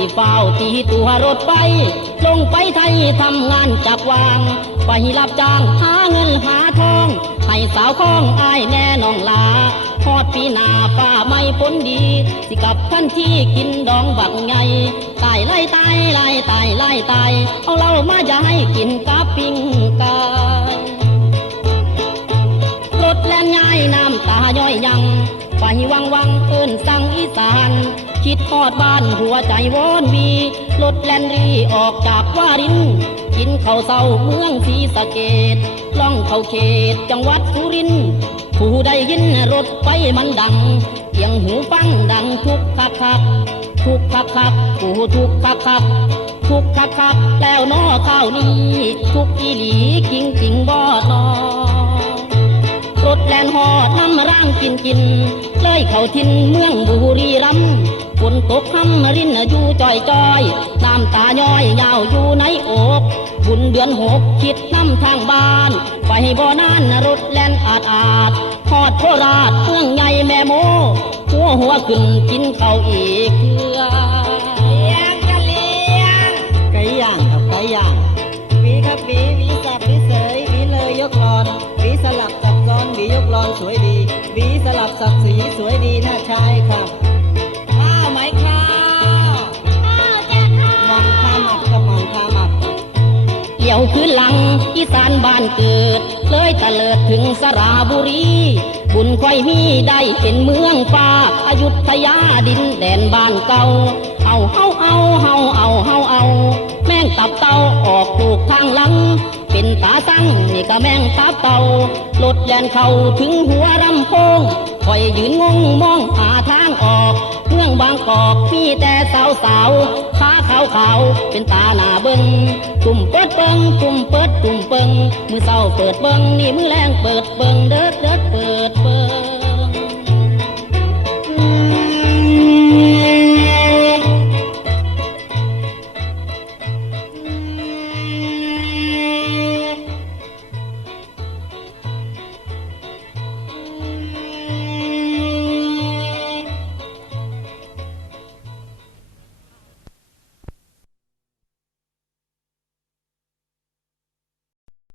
สิเฝ้าตีตัวรถไปลงไปไทยทำงานจับวางไปรับจ้างหาเงินหาทองให้สาวคองอายแน่น้องลาพอดปีหน้าป้าไม่พ้นดีสิกับท่านที่กินดองบักไงตายไล่ตายไล่ตายไล่ตายเอาเหล้ามาจะให้กินกับปิ้งไก่รถแล่นง่ายน้ำตาย่อยยังไปวังเอิ้นสั่งอีสานคิดทอดบ้านหัวใจวอนวีรถแล่นรีออกจากวารินกินข้าวเศร้าเมืองศรีสะเกษล่องเข้าเขตจังหวัดสุรินทร์ผู้ได้ยินรถไฟมันดังเสียงหูฟังดังทุกคักทุกคักผู้ทุกคักทุกคักแล้วนอข้าวนี้ทุกอีหลีจริงบ่นอรถแล่นหอดน้ำร่างกินเลยเข้าทินเมืองบุรีรัมย์ฝนตกห้ำรินอยู่จ้อยน้ำตาย้อยยาวอยู่ในอกบุญเดือน6คิดน้ำทางบ้านไปบ่อนานรถแล่นอาดทอดโคราชเมืองใหญ่แม่โมหัวขึ้นกินข้าวอีกเถื่อเลี้ยงกันเลี้ยงไก่ย่างครับไก่ย่างวีครับวีสับวีเสยวีเลยยกลอนวีสลับสับซ้อนวียกลอนสวยดีวีสลับสับสีสวยดีน่าชายครับข้าวไหมข้าวจ้ะข้าวมองข้ามัดก็มองข้ามัดเดี่ยวขึ้นหลังอีสานบ้านเกิดเลยตะเลิดถึงสระบุรีบุญค่อยมีได้เป็นเมืองฟ้าอยุธยาดินแดนบ้านเก่าเอาแม่งตับเต่าออกปลูกทางหลังเป็นตาสั่งนี่ก็แม่งตับเต่ารถแล่นเข้าถึงหัวลำโพงค่อยยืนงงมองหาทางออกเมืองบางกอกมีแต่สาวขาขาวเป็นตาหน้าเบิ้งตุ่มเปิดเบิ้งตุ่มเปิดตุ่มเบิ้งมือเศร้าเปิดเบิ้งนี่มือแรงเปิดเบิ้งเดิดเปิด